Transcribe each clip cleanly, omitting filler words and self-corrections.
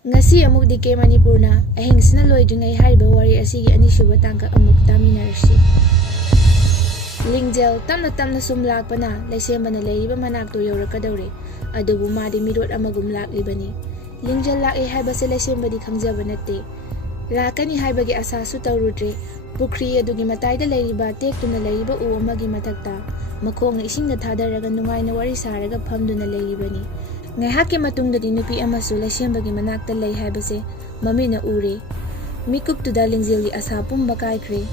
Ngasi amuk DK Manipurna ahingsina loidringai hariba wari asigi anisuba tangka amuk taminarasi. Lingjel tamna sum lakpana laisembana leiriba manakto yaurakadawre adubu madi mirot amagum laklibani. Lingjel lakai haibase laisembadi khangjaba natte. Lakani haibagi asasu tawrudre pukri adugi mataida leiriba tektuna leiriba u amagi matakta makhongna isingna thadaraga nungaina wari saraga phamduna leiribani. Ngaihaki matungdadi nupi amasu laisembagi manakta lei haibase mamina ure. Mikuptuda Lingjelgi asa pumba kaikre.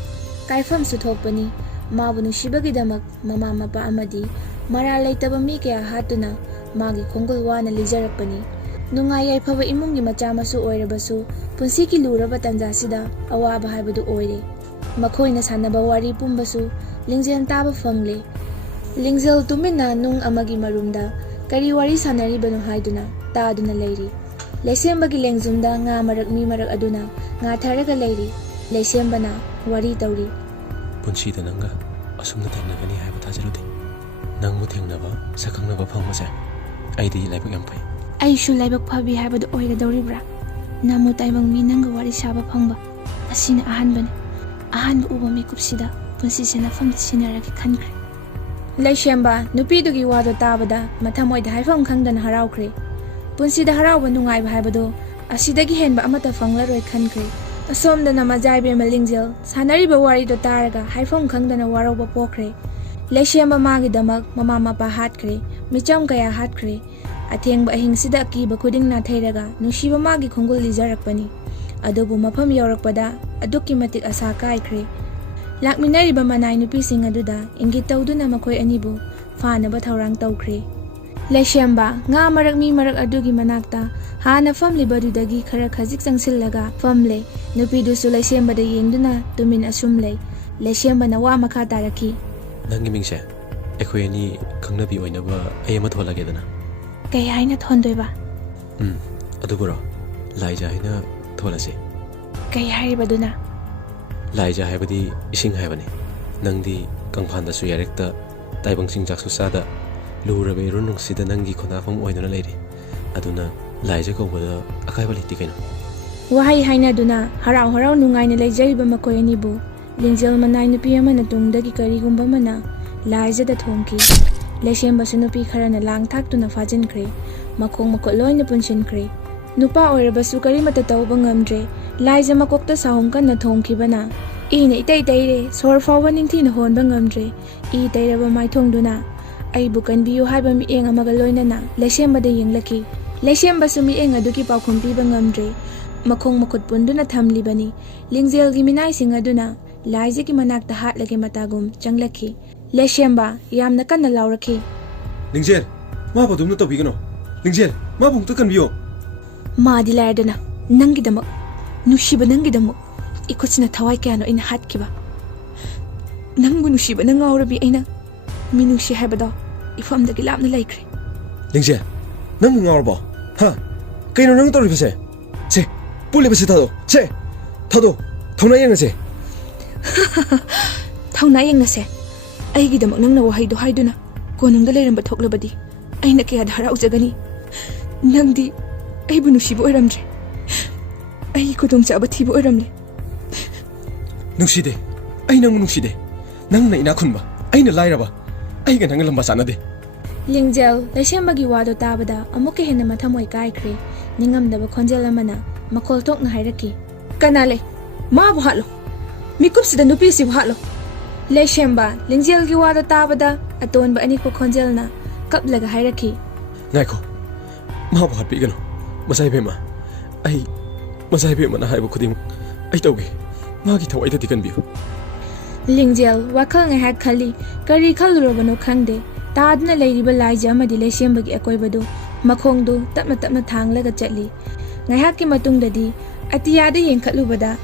Kaifam suthokpani mabu nusibagi-damak mama mapa amadi mara leitaba mi kaya hatuna magi khongol wana lijarakpani. Nungai yaifaba imungi macha masu oirabasu punsiki luraba tanjasida awaba haibadu oire. Makhoina sanaba wari pumbasu Lingjel taba fangle. Lingjel tumina nung amagi marumda kari wari sanaribanu haiduna taaduna leiri. Laisembagi lengzumda nga marak mi marak aduna nga tharaga leiri. Laisembana wari tawri. Punsida nanga asumna thengnagani haiba thajarudi. Nangmu thengnaba sakangnaba phangmase aidi laibak yam phai. Aishu laibak phabi haibadu oigadawribra. Namu taibang mi nanga wari saba phangba asina ahanbani. Ahanba uba mikupsida punsisena famda sinaragi khankre. Laisemba nupidugi wado tabada mathamoida haifam khangdana haraukre. Punsida harauba nungaiba haibado asidagi henba amata phanglaroi khankre. Asomdana majaibe Lingjel sanariba warido taraga haifam khangdana warauba pokre. Laisemba magi damak mama mapa hatkre micham kaya hatkre. Athengba ahingsida akiba khudingna thairaga nushiba magi khongol lijarakpani. Adubu mafam yaurakpada aduki matik asa kaikre. Lakminariba manai nupising aduda ingit tawduna makhoi anibu fanaba thaurang tawkre. Laisemba nga marak mi marak adugi manakta hana famlibadudagi khara khajik changsillaga famle nupidusu laisembada yengduna tumin asumlei. Laisemba na wa makha taraki. Nangi mingse ekhoi ani khangnabi oinaba ayama tholagedana. Kay haina thondoiba. Aduburo laija haina tholase. Kay haribaduna. Laija haibadi ising haibani. Nangdi kangphanda su yarekta taibang singjak su sada lurabe runung sida nangi khonafam oinuna leiri. Aduna laija kobada akaiba liti kaino. Wahai haina duna harau harau nungaina leijariba makoi anibu Lingjel manai nupi amana tungdagi karigumba mana laija da thongki. Laisemba su nupi kharana lang thaktuna fajinkre makhong makot loina punsinkre. Nupa oirabasu karimata tawba ngamdre laija makokta sahum kanna thongkibana ina itai taire sor fawa ningthina honba ngamdre I tairaba maithongduna aibu kanbiyu haiba mieng amaga loinana laisembada yenglaki. Laisemba su mieng aduki paukhum piba ngamdre makhong makot punduna thamlibani. Lingjelgi minai sing aduna laijagi manakta hatlage matagum changlaki. Laisemba yamna kanna lauraki. Lingjel ma badumna tawbigano. Lingjel ma bungta kanbiyo. Madi laidana nangidamak nushiba nangidamak ikutsina thawai kayano ina hatkiba. Nangbu nushiba na ngaurabi aina minushi haibado ifamdagi lapna laikre. Lingjel nang ngaurbo ha kaino nang tawribase che pulibase thado che thado thawna yengase. Thawna yengase aigidamak nangna wahaido haiduna konungda leiramba thoklabadi aina kayada haraujagani. Nangdi aibu nushiba oiramdre ai khudongchaba thiba oiramle. Nushide ai nang nushide nang na ina khunba aina lairaba ai ga nang lamba sanade. Lingjel laisembagi wado tabada amuke hena mathamoi kaikre ningamdaba khonjel amana makol tokna hairaki. Kanale mabu hatlo mikupsida nupi si hatlo. Laisemba Lingjelgi wado tabada atonba anikpo khonjelna kaplaga hairaki. Ngaiko mabu hatpigano masai bema ai masai bema na haiba khuding ai tawge magi thawaida dikanbiyo. Lingjel wakhal ngai hak khali kari khalurobano khangde taadna leiriba laija amadi laisembagi akoibadu makhongdu tapna thanglaga chatli. Ngai hakki matungdadi atiyada yengkhatlubada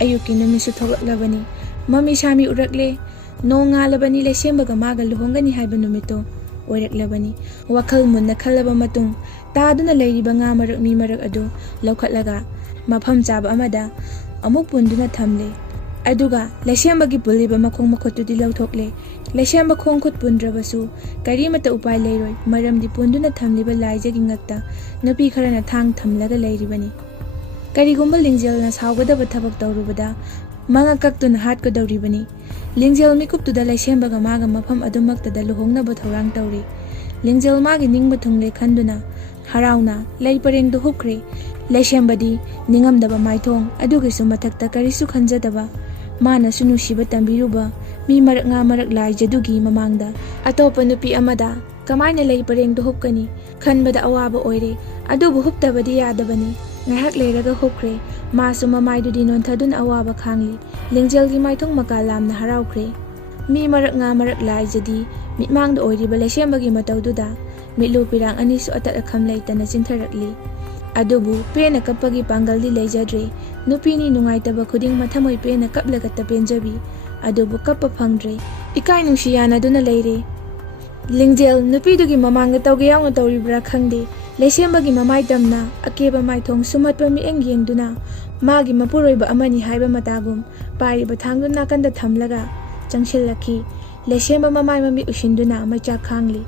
ayuki numisu thoklaklabani mami sami urakle nongalabani laisembaga maga luhongani haiba numito oiraklabani. Wakhal munna khalaba matung taaduna leiriba nga marak mi marak adu laukhatlaga mafam chaba amada amuk punduna thamle. Aduga laisembagi puliba makhong makhotudi lauthokle. Laisemba khongkhut pundrabasu karimata upai leiroi maramdi punduna thamliba laijagi ngakta nupi kharana thang thamlaga leiribani. ꯀꯔꯤꯒꯨꯝꯕ ꯂꯤꯡꯖꯦꯜꯅ ꯁꯥꯎꯒꯗꯕ ꯊꯕꯛ ꯇꯧꯔꯨꯕꯗ ꯃꯉꯛ ꯀꯛꯇꯨꯅ ꯍꯥꯠꯀꯗꯧꯔꯤꯕꯅꯤ꯫ ꯂꯤꯡꯖꯦꯜ ꯃꯤꯀꯨꯞꯇꯨꯗ ꯂꯩꯁꯦꯝꯕꯒ ꯃꯥꯒ ꯃꯐꯝ ꯑꯗꯨꯃꯛꯇꯗ ꯂꯨꯍꯣꯡꯅꯕ ꯊꯧꯔꯥꯡ ꯇꯧꯔꯤ꯫ ꯂꯤꯡꯖꯦꯜ ꯃꯥꯒꯤ ꯅꯤꯡꯕ ꯊꯨꯡꯂꯦ ꯈꯟꯗꯨꯅ ꯍꯔꯥꯎꯅ ꯂꯩ ꯄꯔꯦꯡꯗꯨ ꯍꯨꯞꯈ꯭ꯔꯦ꯫ ꯂꯩꯁꯦꯝꯕꯗꯤ ꯅꯤꯡꯉꯝꯗꯕ ꯃꯥꯏꯊꯣꯡ ꯑꯗꯨꯒꯤꯁꯨ ꯃꯊꯛꯇ ꯀꯔꯤꯁꯨ ꯈꯟꯖꯗꯕ ꯃꯥꯅꯁꯨ ꯅꯨꯡꯁꯤꯕ ꯇꯝꯕꯤꯔꯨꯕ ꯃꯤ ꯃꯔꯛ ꯉꯥ ꯃꯔꯛ ꯂꯥꯏꯖꯗꯨꯒꯤ ꯃꯃꯥꯡꯗ ꯑꯇꯣꯞꯄ ꯅꯨꯄꯤ ꯑꯃꯗ ꯀꯃꯥꯏꯅ ꯂꯩ ꯄꯔꯦꯡꯗꯨ ꯍꯨꯞꯀꯅꯤ ꯈꯟꯕꯗ ꯑꯋꯥꯕ ꯑꯣꯏꯔꯦ꯫ ꯑꯗꯨꯕꯨ ꯍꯨꯞꯇꯕꯗꯤ ꯌꯥꯗꯕꯅꯤ꯫ ꯉꯥꯏꯍꯥꯛ ꯂꯩꯔꯒ ꯍꯨꯞꯈ꯭ꯔꯦ꯫ ꯃꯥꯁꯨ ꯃꯃꯥꯏꯗꯨꯗꯤ ꯅꯣꯟꯊꯗꯨꯅ ꯑꯋꯥꯕ ꯈꯥꯡꯂꯤ꯫ ꯂꯤꯡꯖꯦꯜꯒꯤ ꯃꯥꯏꯊꯣꯡ ꯃꯀꯥ ꯂꯥꯝꯅ ꯍꯔꯥꯎꯈ꯭ꯔꯦ꯫ ꯃꯤ ꯃꯔꯛ ꯉꯥ ꯃꯔꯛ ꯂꯥꯏꯖꯗꯤ ꯃꯤꯠꯃꯥꯡꯗ ꯑꯣꯏꯔꯤꯕ ꯂꯩꯁꯦꯝꯕꯒꯤ ꯃꯇꯧꯗꯨꯗ ꯃꯤꯠꯂꯨ ꯄꯤꯔꯥꯡ ꯑꯅꯤꯁꯨ ꯑꯇꯠ ꯑꯈꯝ ꯂꯩꯇꯅ ꯆꯤꯟꯊꯔꯛꯂꯤ꯫ ꯑꯗꯨꯕꯨ ꯄꯦꯟꯅ ꯀꯞꯄꯒꯤ ꯄꯥꯡꯒꯜꯗꯤ ꯂꯩꯖꯗ꯭ꯔꯦ꯫ ꯅꯨꯄꯤꯅꯤ ꯅꯨꯡꯉꯥꯏꯇꯕ ꯈꯨꯗꯤꯡ ꯃꯊꯃꯣꯏ ꯄꯦꯟꯅ ꯀꯞꯂꯒꯇ ꯄꯦꯟꯖꯕꯤ꯫ ꯑꯗꯨꯕꯨ ꯀꯞꯄ ꯐꯪꯗ꯭ꯔꯦ꯫ ꯏꯀꯥꯏ ꯅꯨꯡꯁꯤ ꯌꯥꯅꯗꯨꯅ ꯂꯩꯔꯦ꯫ ꯂꯤꯡꯖꯦꯜ ꯅꯨꯄꯤꯗꯨꯒꯤ ꯃꯃꯥꯡꯗ ꯇꯧꯒꯦ ꯌꯥꯎꯅ ꯇꯧꯔꯤꯕ꯭ꯔꯥ ꯈꯪꯗꯦ꯫ ꯂꯩꯁꯦꯝꯕꯒꯤ ꯃꯃꯥꯏ ꯇꯝꯅ ꯑꯀꯦꯕ ꯃꯥꯏꯊꯣꯡ ꯁꯨꯝꯍꯠꯄ ꯃꯤꯠꯌꯦꯡ ꯌꯦꯡꯗꯨꯅ ꯃꯥꯒꯤ ꯃꯄꯨꯔꯣꯏꯕ ꯑꯃꯅꯤ ꯍꯥꯏꯕ ꯃꯇꯥꯒꯨꯝ ꯄꯥꯏꯔꯤꯕ ꯊꯥꯡꯗꯨ ꯅꯥꯀꯟꯗ ꯊꯝꯂꯒ ꯆꯪꯁꯤꯜꯂꯛꯈꯤ꯫ ꯂꯩꯁꯦꯝꯕ ꯃꯃꯥꯏ ꯃꯃꯤꯠ ꯎꯏꯁꯤꯟꯗꯨꯅ ꯃꯩꯆꯥꯛ ꯈꯥꯡꯂꯤ꯫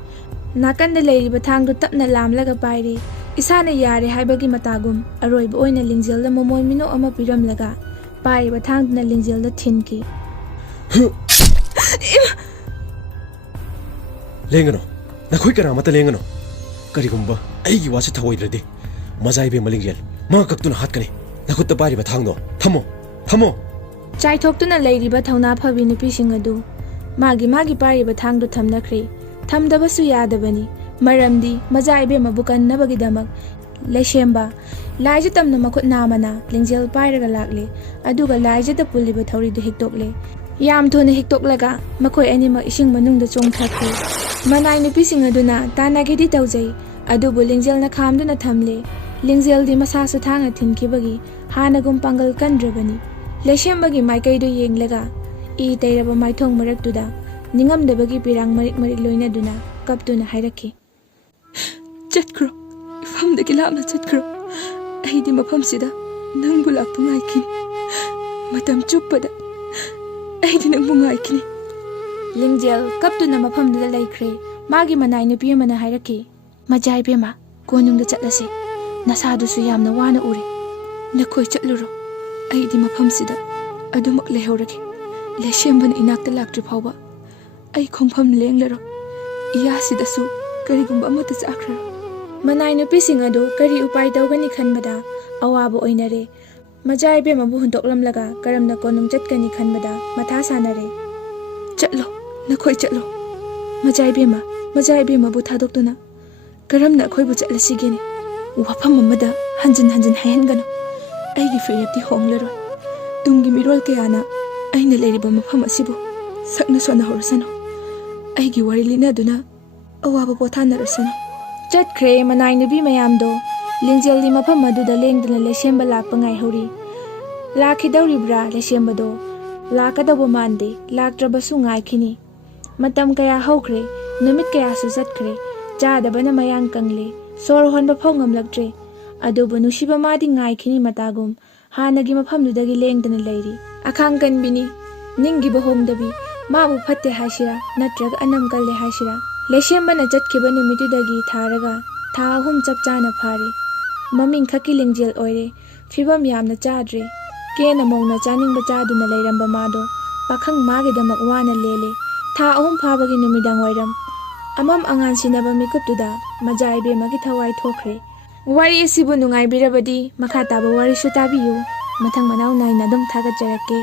ꯅꯥꯀꯟꯗ ꯂꯩꯔꯤꯕ ꯊꯥꯡꯗꯨ ꯇꯞꯅ ꯂꯥꯝꯂꯒ ꯄꯥꯏꯔꯦ꯫ ꯏꯁꯥꯅ ꯌꯥꯔꯦ ꯍꯥꯏꯕꯒꯤ ꯃꯇꯥꯒꯨꯝ ꯑꯔꯣꯏꯕ ꯑꯣꯏꯅ ꯂꯤꯡꯖꯦꯜꯗ ꯃꯣꯃꯣꯏ ꯃꯤꯅꯣꯛ ꯑꯃ ꯄꯤꯔꯝꯂꯒ ꯄꯥꯏꯔꯤꯕ ꯊꯥꯡꯗꯨꯅ ꯂꯤꯡꯖꯦꯜꯗ ꯊꯤꯟꯈꯤ꯫ ꯂꯦꯡꯒꯅꯣ, ꯅꯈꯣꯏ ꯀꯅꯥꯃꯠꯇ ꯂꯦꯡꯒꯅꯣ꯫ ꯀꯔꯤꯒꯨꯝꯕ ꯑꯩꯒꯤ ꯋꯥꯁꯤ ꯊꯑꯣꯏꯗ꯭ꯔꯗꯤ ꯃꯖꯥ ꯏꯕꯦꯝꯃ ꯂꯤꯡꯖꯦꯜ ꯃꯉꯛ ꯀꯛꯇꯨꯅ ꯍꯥꯠꯀꯅꯤ꯫ ꯅꯈꯨꯠꯇ ꯄꯥꯏꯔꯤꯕ ꯊꯥꯡꯗꯣ ꯊꯝꯃꯣ, ꯊꯝꯃꯣ꯫ ꯆꯥꯏꯊꯣꯛꯇꯨꯅ ꯂꯩꯔꯤꯕ ꯊꯧꯅꯥ ꯐꯕꯤ ꯅꯨꯄꯤꯁꯤꯡ ꯑꯗꯨ ꯃꯥꯒꯤ ꯄꯥꯏꯔꯤꯕ ꯊꯥꯡꯗꯨ ꯊꯝꯅꯈ꯭ꯔꯦ꯫ ꯊꯝꯗꯕꯁꯨ ꯌꯥꯗꯕꯅꯤ꯫ ꯃꯔꯝꯗꯤ ꯃꯖꯥ ꯏꯕꯦꯝꯃꯕꯨ ꯀꯟꯅꯕꯒꯤꯗꯃꯛ ꯂꯩꯁꯦꯝꯕ ꯂꯥꯏꯖ ꯇꯝꯅ ꯃꯈꯨꯠ ꯅꯥꯝꯃꯅ ꯂꯤꯡꯖꯦꯜ ꯄꯥꯏꯔꯒ ꯂꯥꯛꯂꯦ꯫ ꯑꯗꯨꯒ ꯂꯥꯏꯖꯗ ꯄꯨꯜꯂꯤꯕ ꯊꯧꯔꯤꯗꯨ ꯍꯤꯛꯇꯣꯛꯂꯦ꯫ ꯌꯥꯝ ꯊꯨꯅ ꯍꯤꯛꯇꯣꯛꯂꯒ ꯃꯈꯣꯏ ꯑꯅꯤꯃꯛ ꯏꯁꯤꯡ ꯃꯅꯨꯡꯗ ꯆꯣꯡꯊꯈ꯭ꯔꯦ꯫ ꯃꯅꯥꯏ ꯅꯨꯄꯤꯁꯤꯡ ꯑꯗꯨꯅ ꯇꯥꯟꯅꯒꯦꯗꯤ ꯇꯧꯖꯩ꯫ ꯑꯗꯨꯕꯨ ꯂꯤꯡꯖꯦꯜꯅ ꯈꯥꯝꯗꯨꯅ ꯊꯝꯂꯦ꯫ ꯂꯤꯡꯖꯦꯜꯗꯤ ꯃꯁꯥꯁꯨ ꯊꯥꯡꯅ ꯊꯤꯟꯈꯤꯕꯒꯤ ꯍꯥꯟꯅꯒꯨꯝ ꯄꯥꯡꯒꯜ ꯀꯟꯗ꯭ꯔꯕꯅꯤ꯫ ꯂꯩꯁꯦꯝꯕꯒꯤ ꯃꯥꯏꯀꯩꯗꯨ ꯌꯦꯡꯂꯒ ꯏ ꯇꯩꯔꯕ ꯃꯥꯏꯊꯣꯡ ꯃꯔꯛꯇꯨꯗ ꯅꯤꯡꯉꯝꯗꯕꯒꯤ ꯄꯤꯔꯥꯡ ꯃꯔꯤꯛ ꯃꯔꯤꯛ ꯂꯣꯏꯅꯗꯨꯅ ꯀꯞꯇꯨꯅ ꯍꯥꯏꯔꯛꯈꯤ꯫ ꯆꯠꯈ꯭ꯔꯣ, ꯏꯐꯝꯗꯒꯤ ꯂꯥꯞꯅ ꯆꯠꯈ꯭ꯔꯣ꯫ ꯑꯩꯗꯤ ꯃꯐꯝꯁꯤꯗ ꯅꯪꯕꯨ ꯂꯥꯛꯄ ꯉꯥꯏꯈꯤꯅꯤ꯫ ꯃꯇꯝ ꯆꯨꯞꯄꯗ ꯑꯩꯗꯤ ꯅꯪꯕꯨ ꯉꯥꯏꯈꯤꯅꯤ꯫ ꯂꯤꯡꯖꯦꯜ ꯀꯞꯇꯨꯅ ꯃꯐꯝꯗꯨꯗ ꯂꯩꯈ꯭ꯔꯦ꯫ ꯃꯥꯒꯤ ꯃꯅꯥꯏ ꯅꯨꯄꯤ ꯑꯃꯅ ꯍꯥꯏꯔꯛꯈꯤ꯫ ꯃꯖꯥ ꯏꯕꯦꯝꯃ, ꯀꯣꯅꯨꯡꯗ ꯆꯠꯂꯁꯤ꯫ ꯅꯁꯥꯗꯨꯁꯨ ꯌꯥꯝꯅ ꯋꯥꯅ ꯎꯔꯦ꯫ ꯅꯈꯣꯏ ꯆꯠꯂꯨꯔꯣ꯫ ꯑꯩꯗꯤ ꯃꯐꯝꯁꯤꯗ ꯑꯗꯨꯃꯛ ꯂꯩꯍꯧꯔꯒꯦ꯫ ꯂꯩꯁꯦꯝꯕꯅ ꯏꯅꯥꯛꯇ ꯂꯥꯛꯇ꯭ꯔꯤ ꯐꯥꯎꯕ ꯑꯩ ꯈꯣꯡꯐꯝ ꯂꯦꯡꯂꯔꯣꯏ꯫ ꯏꯌꯥꯁꯤꯗꯁꯨ ꯀꯔꯤꯒꯨꯝꯕ ꯑꯃꯠꯇ ꯆꯥꯈ꯭ꯔꯔꯣꯏ꯫ ꯃꯅꯥꯏ ꯅꯨꯄꯤꯁꯤꯡ ꯑꯗꯨ ꯀꯔꯤ ꯎꯄꯥꯏ ꯇꯧꯒꯅꯤ ꯈꯟꯕꯗ ꯑꯋꯥꯕ ꯑꯣꯏꯅꯔꯦ꯫ ꯃꯖꯥ ꯏꯕꯦꯝꯃꯕꯨ ꯍꯨꯟꯇꯣꯛꯂꯝꯂꯒ ꯀꯔꯝꯅ ꯀꯣꯅꯨꯡ ꯆꯠꯀꯅꯤ ꯈꯟꯕꯗ ꯃꯊꯥ ꯁꯥꯅꯔꯦ꯫ ꯆꯠꯂꯣ, ꯅꯈꯣꯏ ꯆꯠꯂꯣ꯫ ꯃꯖꯥ ꯏꯕꯦꯝꯃꯕꯨ ꯊꯥꯗꯣꯛꯇꯨꯅ ꯀꯔꯝꯅ ꯑꯩꯈꯣꯏꯕꯨ ꯆꯠꯂꯁꯤꯒꯦꯅꯦ? ꯋꯥꯐꯝ ꯑꯃꯗ ꯍꯟꯖꯤꯟ ꯍꯟꯖꯤꯟ ꯍꯥꯏꯍꯟꯒꯅꯨ꯫ ꯑꯩꯒꯤ ꯐꯤꯔꯦꯞꯇꯤ ꯍꯣꯡꯂꯔꯣꯏ꯫ ꯇꯨꯡꯒꯤ ꯃꯤꯔꯣꯜ ꯀꯌꯥꯅ ꯑꯩꯅ ꯂꯩꯔꯤꯕ ꯃꯐꯝ ꯑꯁꯤꯕꯨ ꯁꯛꯅ ꯁꯣꯟꯅꯍꯧꯔꯁꯅꯨ꯫ ꯑꯩꯒꯤ ꯋꯥꯔꯤ ꯂꯤꯅꯗꯨꯅ ꯑꯋꯥꯕ ꯄꯣꯊꯥꯅꯔꯁꯅꯨ꯫ ꯆꯠꯈ꯭ꯔꯦ ꯃꯅꯥꯏ ꯅꯨꯄꯤ ꯃꯌꯥꯝꯗꯣ꯫ ꯂꯤꯡꯖꯦꯜꯗꯤ ꯃꯐꯝ ꯑꯗꯨꯗ ꯂꯦꯡꯗꯅ ꯂꯩꯁꯦꯝꯕ ꯂꯥꯛꯄ ꯉꯥꯏꯍꯧꯔꯤ꯫ ꯂꯥꯛꯈꯤꯗꯧꯔꯤꯕ꯭ꯔꯥ ꯂꯩꯁꯦꯝꯕꯗꯣ? ꯂꯥꯛꯀꯗꯧꯕ ꯃꯥꯟꯗꯦ꯫ ꯂꯥꯛꯇ꯭ꯔꯕꯁꯨ ꯉꯥꯏꯈꯤꯅꯤ꯫ ꯃꯇꯝ ꯀꯌꯥ ꯍꯧꯈ꯭ꯔꯦ꯫ ꯅꯨꯃꯤꯠ ꯀꯌꯥꯁꯨ ꯆꯠꯈ꯭ꯔꯦ꯫ ꯆꯥꯗꯕꯅ ꯃꯌꯥꯡ ꯀꯪꯂꯦ꯫ ꯁꯣꯔ ꯍꯣꯟꯕ ꯐꯥꯎ ꯉꯝꯂꯛꯇ꯭ꯔꯦ꯫ ꯑꯗꯨꯕꯨ ꯅꯨꯡꯁꯤꯕ ꯃꯥꯗꯤ ꯉꯥꯏꯈꯤꯅꯤ ꯃꯇꯥꯒꯨꯝ ꯍꯥꯟꯅꯒꯤ ꯃꯐꯝꯗꯨꯗꯒꯤ ꯂꯦꯡꯗꯅ ꯂꯩꯔꯤ꯫ ꯑꯈꯥꯡ ꯀꯟꯕꯤꯅꯤ꯫ ꯅꯤꯡꯒꯤꯕ ꯍꯣꯡꯗꯕꯤ꯫ ꯃꯥꯕꯨ ꯐꯠꯇꯦ ꯍꯥꯏꯁꯤꯔꯥ ꯅꯠꯇ꯭ꯔꯒ ꯑꯅꯝ ꯀꯜꯂꯦ ꯍꯥꯏꯁꯤꯔꯥ? ꯂꯩꯁꯦꯝꯕꯅ ꯆꯠꯈꯤꯕ ꯅꯨꯃꯤꯠꯇꯨꯗꯒꯤ ꯊꯥꯔꯒ ꯊꯥ 3 ꯆꯞ ಚಾ ꯐꯥꯔꯦ꯫ ꯃꯃꯤꯡ ꯈꯛꯀꯤ ꯂꯤꯡꯖꯦꯜ ꯑꯣꯏꯔꯦ꯫ ꯐꯤꯕꯝ ꯌꯥꯝꯅ ꯆꯥꯗ꯭ꯔꯦ꯫ ꯀꯦꯅ ꯃꯧꯅ ꯆꯥꯅꯤꯡꯕ ꯆꯥꯗꯨꯅ ꯂꯩꯔꯝꯕ ꯃꯥꯗꯣ ꯄꯥꯈꯪ ꯃꯥꯒꯤꯗꯃꯛ ꯋꯥꯅ ꯂꯦꯜꯂꯦ꯫ ꯊꯥ 3 ꯐꯥꯕꯒꯤ ꯅꯨꯃꯤꯗꯥꯡ ꯋꯥꯏꯔꯝ ꯑꯃꯝ ꯑꯉꯥꯟ ꯁꯤꯟꯅꯕ ꯃꯤꯀꯨꯞꯇꯨꯗ ꯃꯖꯥ ꯏꯕꯦꯝꯃꯒꯤ ꯊꯋꯥꯏ ꯊꯣꯛꯈ꯭ꯔꯦ꯫ ꯋꯥꯔꯤ ꯑꯁꯤꯕꯨ ꯅꯨꯡꯉꯥꯏꯕꯤꯔꯕꯗꯤ ꯃꯈꯥ ꯇꯥꯕ ꯋꯥꯔꯤꯁꯨ ꯇꯥꯕꯤꯌꯨ꯫ ꯃꯊꯪ ꯃꯅꯥꯎ ꯅꯥꯏꯅ ꯑꯗꯨꯝ ꯊꯥꯒꯠꯆꯔꯛꯀꯦ꯫